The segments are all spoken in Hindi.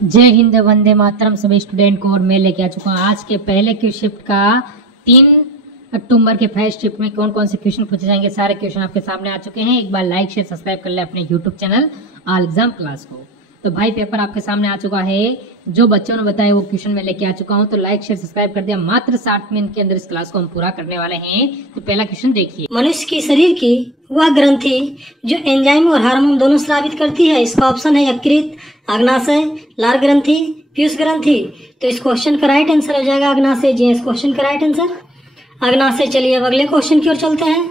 जय हिंद, वंदे मातरम सभी स्टूडेंट को। और मैं लेके आ चुका हूँ आज के पहले क्यू शिफ्ट का 3 अक्टूबर के फर्स्ट शिफ्ट में कौन कौन से क्वेश्चन पूछे जाएंगे। सारे क्वेश्चन आपके सामने आ चुके हैं। एक बार लाइक शेयर सब्सक्राइब कर ले अपने YouTube channel all exam class को। तो भाई पेपर आपके सामने आ चुका है। जो बच्चों ने बताया वो क्वेश्चन मैं लेके आ चुका हूँ। तो लाइक शेयर सब्सक्राइब कर दिया। मात्र 60 मिनट के अंदर इस क्लास को हम पूरा करने वाले हैं। तो पहला क्वेश्चन देखिए। मनुष्य की शरीर की वह ग्रंथि जो एंजाइम और हार्मोन दोनों स्रावित करती है, इसका ऑप्शन है यकृत, अग्नाशय, लार ग्रंथि, पीयूष ग्रंथि। तो इस क्वेश्चन का राइट आंसर हो जाएगा अग्नाशय जी। इस क्वेश्चन का राइट आंसर अग्नाशय। चलिए अब अगले क्वेश्चन की ओर चलते हैं।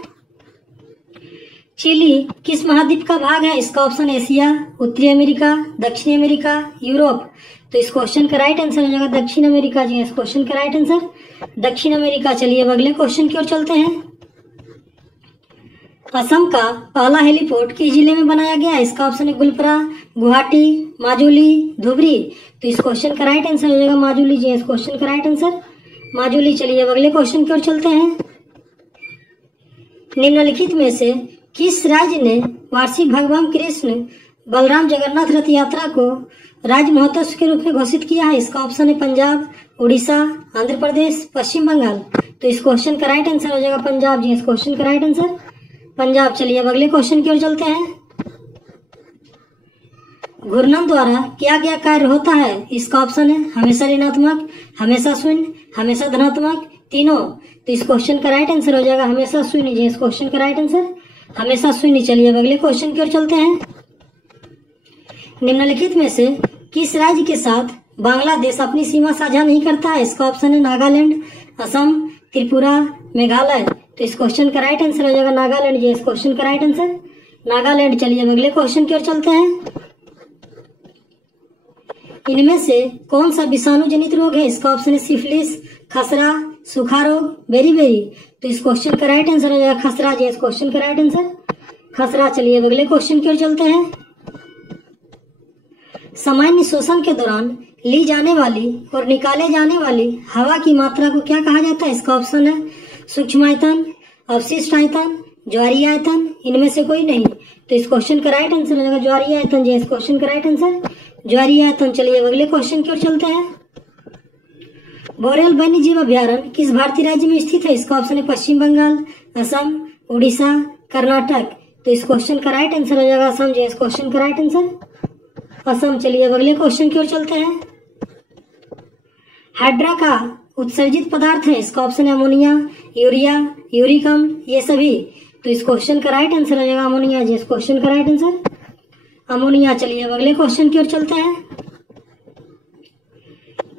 चिली किस महाद्वीप का भाग है? इसका ऑप्शन एशिया, उत्तरी अमेरिका, दक्षिणी अमेरिका, यूरोप। तो इस क्वेश्चन का राइट आंसर हो जाएगा दक्षिण अमेरिका जी। इस क्वेश्चन का राइट आंसर दक्षिण अमेरिका। चलिए अब अगले क्वेश्चन की ओर चलते हैं। असम का पहला हेलीपोर्ट किस जिले में बनाया गया? इसका ऑप्शन है गुलपरा, गुवाहाटी, माजुली, धुबरी। तो इस क्वेश्चन का राइट आंसर हो जाएगा माजुली जी। इस क्वेश्चन का राइट आंसर माजुली। चलिए अब अगले क्वेश्चन की ओर चलते हैं। निम्नलिखित में से किस राज्य ने वार्षिक भगवान कृष्ण बलराम जगन्नाथ रथ यात्रा को राज्य महोत्सव के रूप में घोषित किया है? इसका ऑप्शन है पंजाब, उड़ीसा, आंध्र प्रदेश, पश्चिम बंगाल। तो इस क्वेश्चन का राइट आंसर हो जाएगा पंजाब जी। इस क्वेश्चन का राइट आंसर पंजाब। चलिए अब अगले क्वेश्चन की ओर चलते हैं। घूर्णन द्वारा किया गया कार्य होता है? इसका ऑप्शन है हमेशा ऋणात्मक, हमेशा शून्य, हमेशा धनात्मक, तीनों। तो इस क्वेश्चन का राइट आंसर हो जाएगा हमेशा शून्य जी। इस क्वेश्चन का राइट आंसर हमेशा शून्य। चलिए अब अगले क्वेश्चन की ओर चलते हैं। निम्नलिखित में से किस राज्य के साथ बांग्लादेश अपनी सीमा साझा नहीं करता है? इसका ऑप्शन है नागालैंड, असम, त्रिपुरा, मेघालय। तो इस क्वेश्चन का राइट आंसर हो जाएगा नागालैंड जी। इस क्वेश्चन का राइट आंसर नागालैंड। चलिए अब अगले क्वेश्चन की ओर चलते हैं। इनमें से कौन सा विषाणु जनित रोग है? इसका ऑप्शन है सिफिलिस, खसरा, सूखा रोग, बेरी। तो इस क्वेश्चन का राइट आंसर हो जाएगा खसरा जी। इस क्वेश्चन का राइट आंसर खसरा। चलिए अब अगले क्वेश्चन की ओर चलते हैं। सामान्य शोषण के दौरान ली जाने वाली और निकाले जाने वाली हवा की मात्रा को क्या कहा जाता है? इसका ऑप्शन है सूक्ष्मायतन, अवशिष्ट आयतन, ज्वारीय आयतन, इनमें से कोई नहीं। तो इस क्वेश्चन का राइट आंसर हो जाएगा ज्वारीय आयतन जी। इस क्वेश्चन का राइट आंसर ज्वारीय आयतन। चलिए अगले क्वेश्चन की ओर चलते हैं। बोरेल वन्य जीव अभ्यारण्य किस भारतीय राज्य में स्थित है? इसका ऑप्शन है पश्चिम बंगाल, असम, उड़ीसा, कर्नाटक। तो इस क्वेश्चन का राइट आंसर हो जाएगा असम जी। इस क्वेश्चन का राइट आंसर असम। चलिए अब अगले क्वेश्चन की ओर चलते हैं। हाइड्रा का उत्सर्जित पदार्थ है? इसका ऑप्शन है अमोनिया, यूरिया, यूरिकम, ये सभी। तो इस क्वेश्चन का राइट आंसर हो जाएगा अमोनिया जी। इस क्वेश्चन का राइट आंसर अमोनिया। चलिए अब अगले क्वेश्चन की ओर चलते हैं।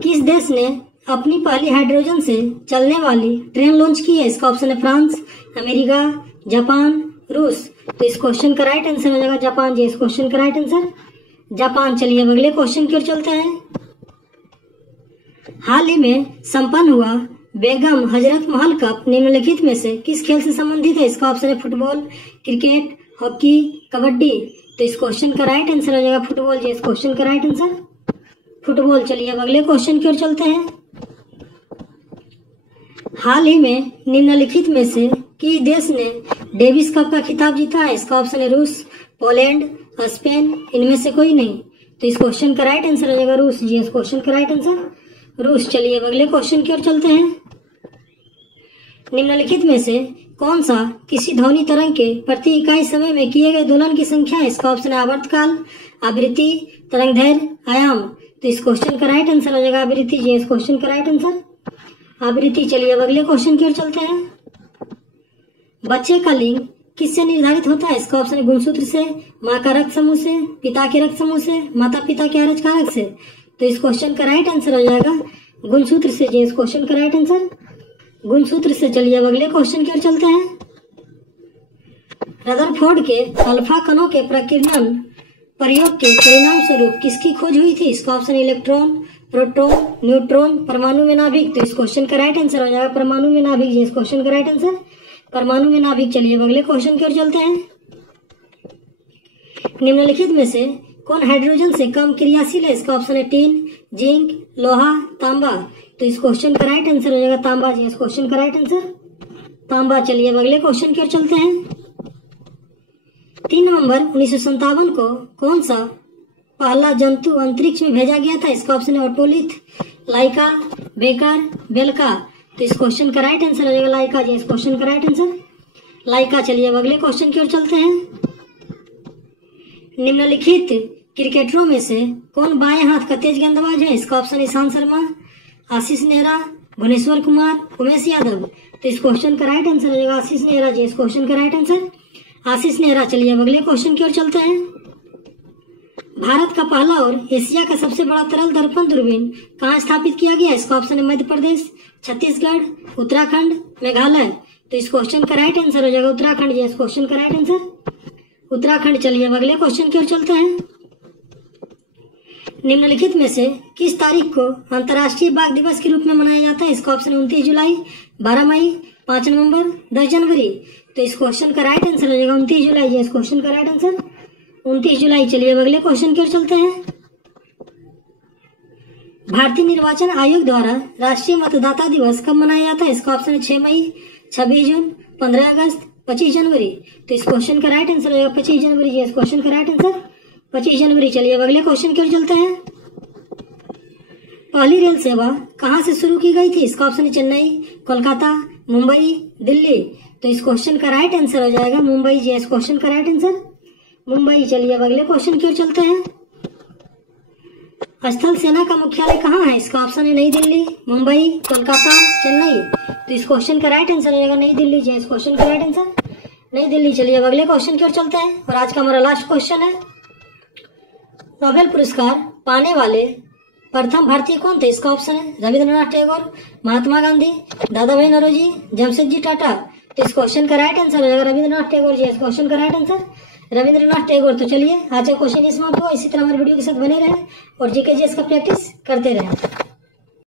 किस देश ने अपनी पहली हाइड्रोजन से चलने वाली ट्रेन लॉन्च की है? इसका ऑप्शन है फ्रांस, अमेरिका, जापान, रूस। तो इस क्वेश्चन का राइट आंसर हो जाएगा जापान जी। इस क्वेश्चन का राइट आंसर जापान। चलिए अब अगले क्वेश्चन की ओर चलते हैं। हाल ही में संपन्न हुआ बेगम हजरत महल कप निम्नलिखित में से किस खेल से संबंधित है? इसका ऑप्शन है फुटबॉल, क्रिकेट, हॉकी, कबड्डी। तो इस क्वेश्चन का राइट आंसर हो जाएगा फुटबॉल जी। इस क्वेश्चन का राइट आंसर फुटबॉल। चलिए अब अगले क्वेश्चन की ओर चलते हैं। हाल ही में निम्नलिखित में से किस देश ने डेविस कप का खिताब जीता है? इसका ऑप्शन है रूस, पोलैंड, स्पेन, इनमें से कोई नहीं। तो इस क्वेश्चन का राइट आंसर हो जाएगा रूस जी। इस क्वेश्चन का राइट आंसर रूस। चलिए अब अगले क्वेश्चन की ओर चलते हैं। निम्नलिखित में से कौन सा किसी ध्वनि तरंग के प्रति इकाई समय में किए गए दोलन की संख्या है? इसका ऑप्शन है आवर्तकाल, आवृत्ति, तरंगदैर्घ्य, आयाम। तो इस क्वेश्चन का राइट आंसर हो जाएगा आवृत्ति जी। इस क्वेश्चन का राइट आंसर आवृत्ति। चलिए अब अगले क्वेश्चन की ओर चलते हैं। बच्चे का लिंग किससे निर्धारित होता है? इसका ऑप्शन है गुणसूत्र से, माँ का रक्त समूह से, पिता के रक्त समूह से, माता पिता के आरज कारक से। तो इस क्वेश्चन का राइट आंसर हो जाएगा गुणसूत्र से जी। इस क्वेश्चन का राइट आंसर गुणसूत्र से। चलिए अब अगले क्वेश्चन की ओर चलते हैं। रदरफोर्ड के अल्फा कणों के प्रकीर्णन प्रयोग के परिणाम स्वरूप किसकी खोज हुई थी? इसका ऑप्शन है इलेक्ट्रॉन, प्रोटॉन, न्यूट्रॉन, परमाणु में नाभिक। तो इस क्वेश्चन का राइट आंसर हो जाएगा परमाणु में नाभिक जी। इस क्वेश्चन का राइट आंसर परमाणु में नाभिक। चलिए अब अगले क्वेश्चन की ओर चलते हैं। निम्नलिखित में से कौन हाइड्रोजन से कम क्रियाशील है? इसका ऑप्शन है टिन, जिंक, लोहा, तांबा। तो इस क्वेश्चन का राइट आंसर हो जाएगा तांबा जी। इस क्वेश्चन का राइट आंसर तांबा। चलिए अब अगले क्वेश्चन की ओर चलते हैं। 3 नवंबर 1957 को कौन सा पहला जंतु अंतरिक्ष में भेजा गया था? इसका ऑप्शन है ऑटोलिथ, लाइका, बेकर, बेलका। तो इस क्वेश्चन का राइट आंसर हो जाएगा लाइका जी। इस क्वेश्चन का राइट आंसर लाइका। चलिए अब अगले क्वेश्चन की ओर चलते हैं। निम्नलिखित क्रिकेटरों में से कौन बाएं हाथ का तेज गेंदबाज है? इसका ऑप्शन ईशांत शर्मा, आशीष नेहरा, भुवनेश्वर कुमार, उमेश यादव। तो इस क्वेश्चन का राइट आंसर हो जाएगा आशीष नेहरा जी। इस क्वेश्चन का राइट आंसर आशीष नेहरा। चलिए अब अगले क्वेश्चन की ओर चलते हैं। भारत का पहला और एशिया का सबसे बड़ा तरल दर्पण दूरबीन कहाँ स्थापित किया गया? इसका ऑप्शन है मध्य प्रदेश, छत्तीसगढ़, उत्तराखंड, मेघालय। तो इस क्वेश्चन का राइट आंसर हो जाएगा उत्तराखंड जी। इस क्वेश्चन का राइट आंसर उत्तराखंड। चलिए अब अगले क्वेश्चन की ओर चलते हैं। निम्नलिखित में से किस तारीख को अंतर्राष्ट्रीय बाघ दिवस के रूप में मनाया जाता है? इसका ऑप्शन है 29 जुलाई, 12 मई, 5 नवंबर, 10 जनवरी। तो इस क्वेश्चन का राइट आंसर हो जाएगा 29 जुलाई जी। इस क्वेश्चन का राइट आंसर 29 जुलाई। चलिए अब अगले क्वेश्चन की ओर चलते हैं। भारतीय निर्वाचन आयोग द्वारा राष्ट्रीय मतदाता दिवस कब मनाया जाता है? इसका ऑप्शन है 6 मई, 26 जून, 15 अगस्त, 25 जनवरी। तो इस क्वेश्चन का राइट आंसर हो जाएगा 25 जनवरी जी। इस क्वेश्चन का राइट आंसर 25 जनवरी। चलिए अब अगले क्वेश्चन की ओर चलते हैं। पहली रेल सेवा कहाँ से शुरू की गई थी? इसका ऑप्शन है चेन्नई, कोलकाता, मुंबई, दिल्ली। तो इस क्वेश्चन का राइट आंसर हो जाएगा मुंबई जी। इस क्वेश्चन का राइट आंसर मुंबई। चलिए अब अगले क्वेश्चन की ओर चलते हैं। स्थल सेना का मुख्यालय कहाँ है? इसका ऑप्शन है नई दिल्ली, मुंबई, कोलकाता, चेन्नई। तो इस क्वेश्चन का राइट आंसर हो जाएगा नई दिल्ली जी। इस क्वेश्चन का राइट आंसर नई दिल्ली। चलिए अब अगले क्वेश्चन की ओर चलते हैं और आज का हमारा लास्ट क्वेश्चन है। नोबेल पुरस्कार पाने वाले प्रथम भारतीय कौन थे? इसका ऑप्शन है रविंद्रनाथ टैगोर, महात्मा गांधी, दादा भाई नौरोजी, जमशेदजी टाटा। तो इस क्वेश्चन का राइट आंसर हो जाएगा रविंद्रनाथ टैगोर जी। इस क्वेश्चन का राइट आंसर रविंद्रनाथ टैगोर। तो चलिए आज का क्वेश्चन इसमें आपको इसी तरह हमारे वीडियो के साथ बने रहे और जीके जीएस का प्रैक्टिस करते रहे।